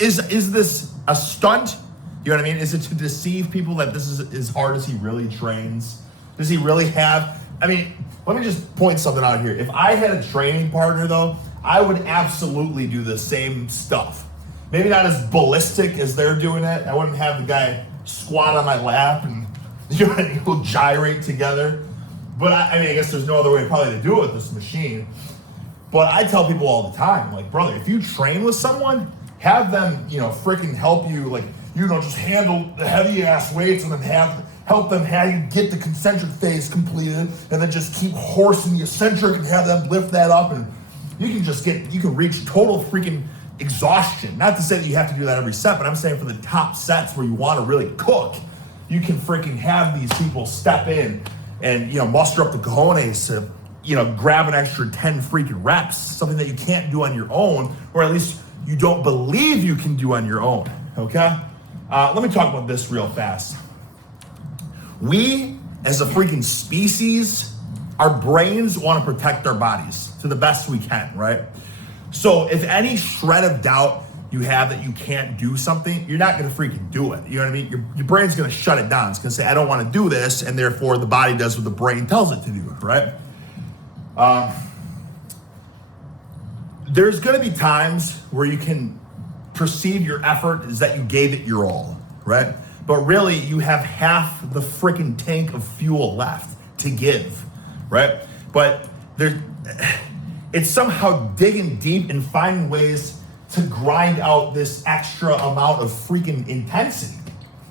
is this a stunt? You know what I mean? Is it to deceive people that this is as hard as he really trains? Does he really have, I mean, let me just point something out here. If I had a training partner though, I would absolutely do the same stuff. Maybe not as ballistic as they're doing it. I wouldn't have the guy squat on my lap and we'll gyrate together. But I mean, I guess there's no other way probably to do it with this machine. But I tell people all the time, like, brother, if you train with someone, have them, freaking help you, like, just handle the heavy ass weights and then help them have you get the concentric phase completed, and then just keep horsing the eccentric and have them lift that up, and you can reach total freaking exhaustion. Not to say that you have to do that every set, but I'm saying for the top sets where you want to really cook, you can freaking have these people step in and muster up the cojones to grab an extra 10 freaking reps, something that you can't do on your own, or at least you don't believe you can do on your own. Okay, let me talk about this real fast. We, as a freaking species, our brains want to protect our bodies to the best we can, right? So if any shred of doubt you have that you can't do something, you're not going to freaking do it. You know what I mean? Your brain's going to shut it down. It's going to say, I don't want to do this, and therefore the body does what the brain tells it to do, right? There's going to be times where you can perceive your effort as that you gave it your all, right? But really, you have half the freaking tank of fuel left to give, right? But it's somehow digging deep and finding ways to grind out this extra amount of freaking intensity,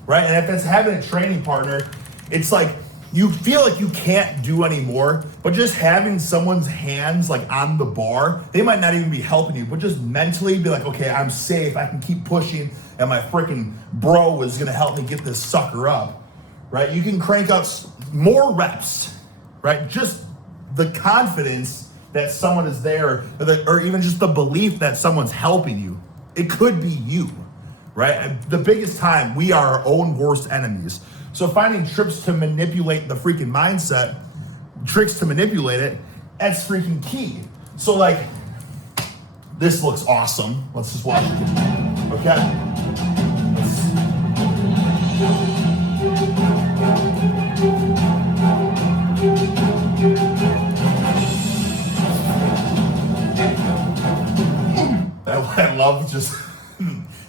right? And if it's having a training partner, it's like you feel like you can't do anymore, but just having someone's hands like on the bar, they might not even be helping you, but just mentally be like, okay, I'm safe, I can keep pushing, and my freaking bro is gonna help me get this sucker up, right? You can crank out more reps, right? Just the confidence that someone is there, or even just the belief that someone's helping you. It could be you, right? The biggest time, we are our own worst enemies. So finding tricks to manipulate the freaking mindset, tricks to manipulate it, that's freaking key. So like, this looks awesome. Let's just watch it, okay? I love just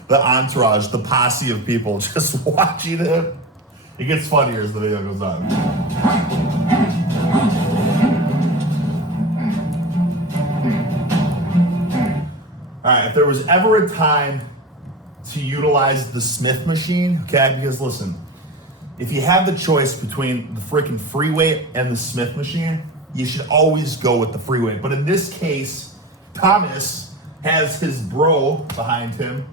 the entourage, the posse of people just watching it. It gets funnier as the video goes on. All right, if there was ever a time to utilize the Smith machine, okay, because listen, if you have the choice between the freaking free weight and the Smith machine, you should always go with the free weight. But in this case, Thomas has his bro behind him,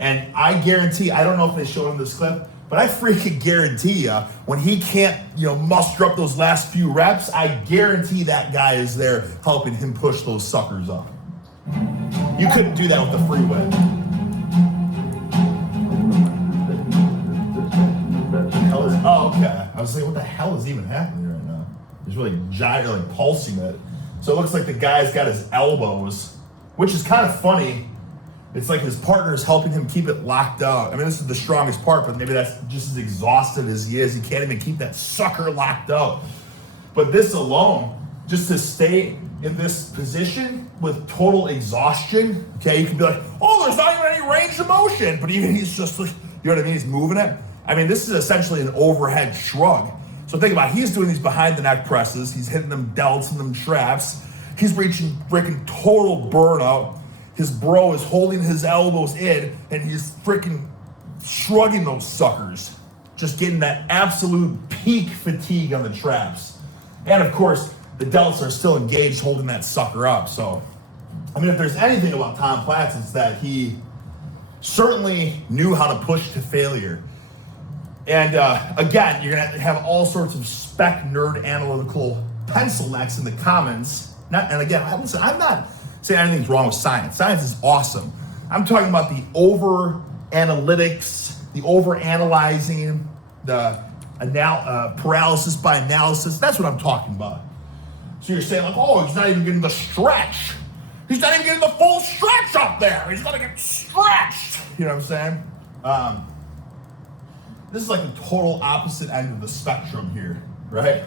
and I guarantee, I don't know if they showed him this clip, but I freaking guarantee you, when he can't, muster up those last few reps, I guarantee that guy is there helping him push those suckers up. You couldn't do that with the free weight. Oh, okay. I was like, what the hell is even happening right now? He's really giant, like pulsing it. So it looks like the guy's got his elbows, which is kind of funny. It's like his partner is helping him keep it locked out. I mean, this is the strongest part, but maybe that's just as exhausted as he is. He can't even keep that sucker locked out. But this alone, just to stay in this position with total exhaustion, okay, you could be like, oh, there's not even any range of motion. But even he's just like, you know what I mean? He's moving it. I mean, this is essentially an overhead shrug. So think about it. He's doing these behind the neck presses. He's hitting them delts and them traps. He's reaching freaking total burnout. His bro is holding his elbows in, and he's freaking shrugging those suckers. Just getting that absolute peak fatigue on the traps. And of course, the delts are still engaged holding that sucker up. So, I mean, if there's anything about Tom Platz, it's that he certainly knew how to push to failure. And again, you're gonna have all sorts of spec nerd analytical pencil necks in the comments. And again, I'm not saying anything's wrong with science. Science is awesome. I'm talking about the over analytics, the over analyzing, the paralysis by analysis. That's what I'm talking about. So you're saying like, oh, he's not even getting the stretch. He's not even getting the full stretch up there. He's got to get stretched. You know what I'm saying? This is like the total opposite end of the spectrum here, right?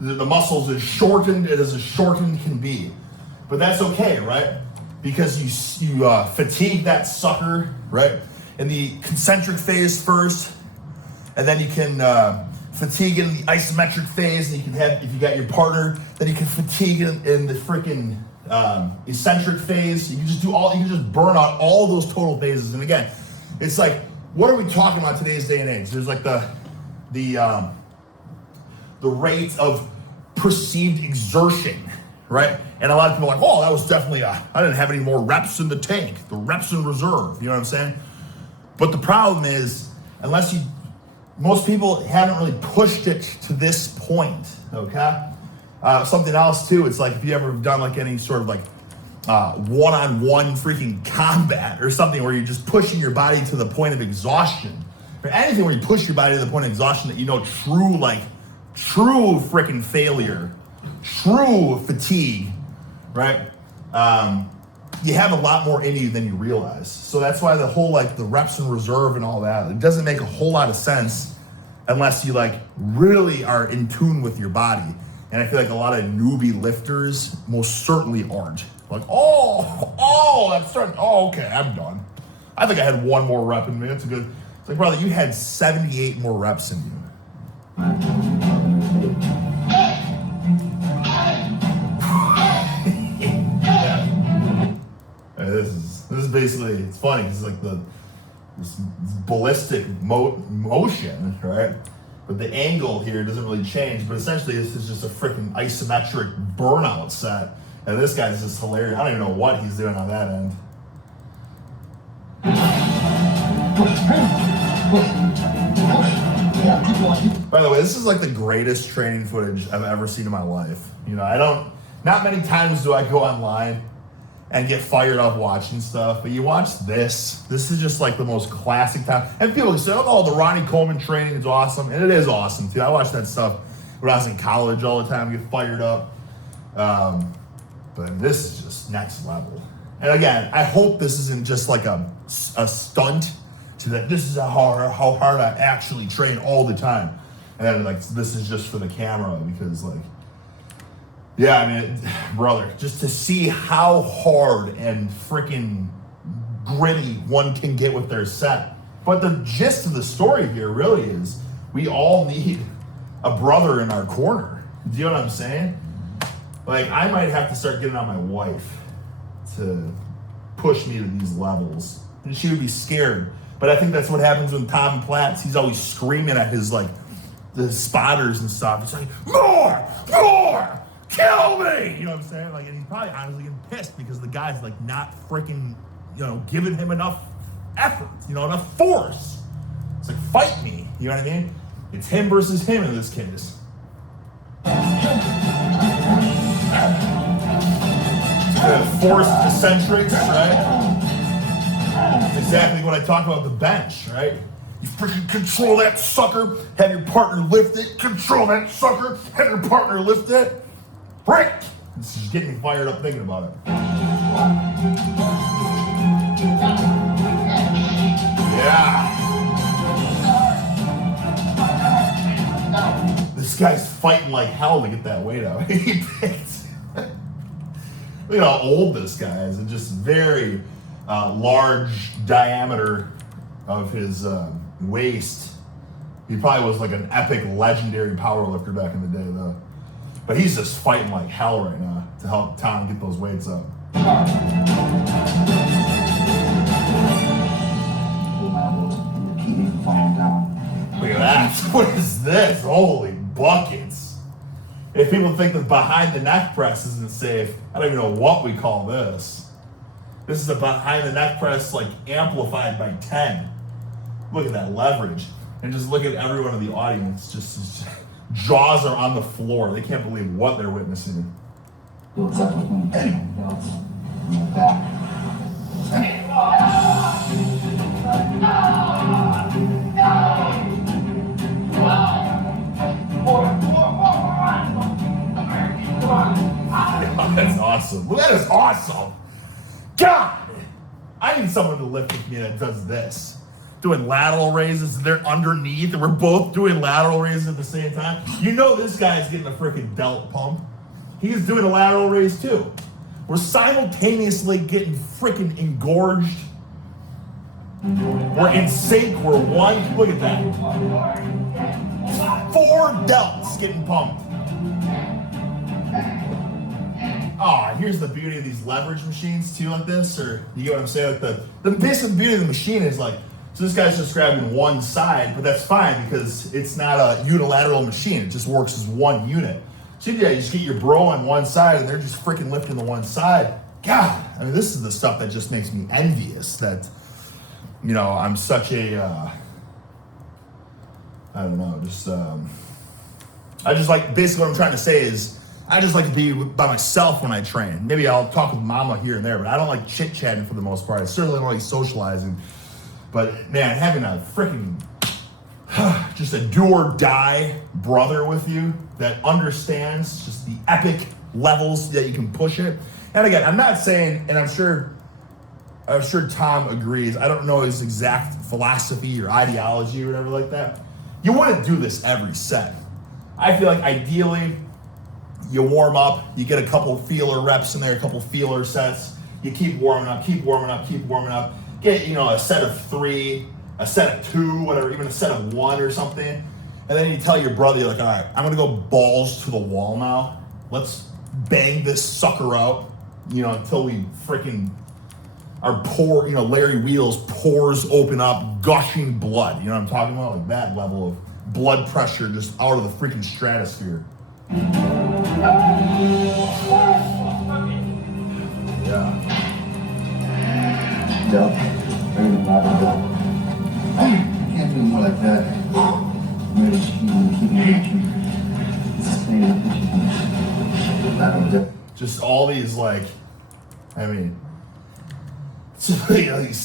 The muscles is shortened as shortened can be. But that's okay, right? Because you fatigue that sucker, right? In the concentric phase first, and then you can fatigue in the isometric phase, and you can have, if you got your partner, then you can fatigue in the freaking eccentric phase. You can just burn out all those total phases. And again, it's like, what are we talking about today's day and age? There's like the rate of perceived exertion, right? And a lot of people are like, oh, that was definitely I didn't have any more reps in the tank, the reps in reserve, you know what I'm saying? But the problem is, most people haven't really pushed it to this point, okay? Something else too, it's like if you ever done like any sort of like one-on-one freaking combat or something where you're just pushing your body to the point of exhaustion, or anything where you push your body to the point of exhaustion that you know true freaking failure, true fatigue, right? You have a lot more in you than you realize. So that's why the whole like the reps in reserve and all that, it doesn't make a whole lot of sense unless you like really are in tune with your body. And I feel like a lot of newbie lifters most certainly aren't. Like, okay, I'm done. I think I had one more rep in me. That's a good. It's like, brother, you had 78 more reps in you. This is basically, it's funny, it's like this ballistic motion, right? But the angle here doesn't really change, but essentially this is just a freaking isometric burnout set. And this guy's just hilarious. I don't even know what he's doing on that end. By the way, this is like the greatest training footage I've ever seen in my life. You know, not many times do I go online and get fired up watching stuff, but you watch this. This is just like the most classic time. And people say, oh, the Ronnie Coleman training is awesome. And it is awesome too. I watch that stuff when I was in college all the time, get fired up. But this is just next level. And again, I hope this isn't just like a stunt to that this is how hard I actually train all the time. And then like, this is just for the camera because like, yeah, I mean, brother, just to see how hard and freaking gritty one can get with their set. But the gist of the story here really is we all need a brother in our corner. Do you know what I'm saying? Like, I might have to start getting on my wife to push me to these levels. And she would be scared. But I think that's what happens when Tom Platts, he's always screaming at his, like, the spotters and stuff. He's like, more, kill me! You know what I'm saying? Like, and he's probably honestly getting pissed because the guy's, like, not freaking, you know, giving him enough effort, you know, enough force. It's like, fight me. You know what I mean? It's him versus him in this case. Forced eccentrics, right? That's exactly what I talk about the bench, right? You freaking control that sucker, have your partner lift it, control that sucker, have your partner lift it. Break! This is getting me fired up thinking about it. Yeah. This guy's fighting like hell to get that weight out. He picked. Look at how old this guy is, and just very large diameter of his waist. He probably was like an epic, legendary powerlifter back in the day, though. But he's just fighting like hell right now to help Tom get those weights up. Look at that. What is this? Holy buckets. If people think that behind the neck press isn't safe, I don't even know what we call this. This is a behind the neck press like amplified by 10. Look at that leverage. And just look at everyone in the audience. Just jaws are on the floor. They can't believe what they're witnessing. That's awesome. That is awesome. God, I need someone to lift with me that does this. Doing lateral raises, they're underneath, and we're both doing lateral raises at the same time. You know this guy's getting a freaking delt pump. He's doing a lateral raise too. We're simultaneously getting freaking engorged. We're in sync, we're one. Look at that. 4 delts getting pumped. Oh, here's the beauty of these leverage machines too, like this, or you get what I'm saying? Like the basic beauty of the machine is like, so this guy's just grabbing one side, but that's fine because it's not a unilateral machine. It just works as one unit. So yeah, you just get your bro on one side and they're just freaking lifting the one side. God, I mean, this is the stuff that just makes me envious that, you know, I'm such a, I don't know, just, I just like, basically what I'm trying to say is, I just like to be by myself when I train. Maybe I'll talk with mama here and there, but I don't like chit-chatting for the most part. I certainly don't like socializing. But man, having a freaking, just a do or die brother with you that understands just the epic levels that you can push it. And again, I'm not saying, and I'm sure Tom agrees, I don't know his exact philosophy or ideology or whatever like that. You wouldn't do this every set. I feel like ideally, you warm up, you get a couple feeler reps in there, a couple feeler sets, you keep warming up, keep warming up, keep warming up. Get, you know, a set of 3, a set of 2, whatever, even a set of 1 or something. And then you tell your brother, you're like, all right, I'm gonna go balls to the wall now. Let's bang this sucker out, you know, until we freaking, our poor, you know, Larry Wheels pores open up, gushing blood. You know what I'm talking about? Like that level of blood pressure just out of the freaking stratosphere. Yeah. Can't do more like that. Just all these, like, I mean, just, you know, these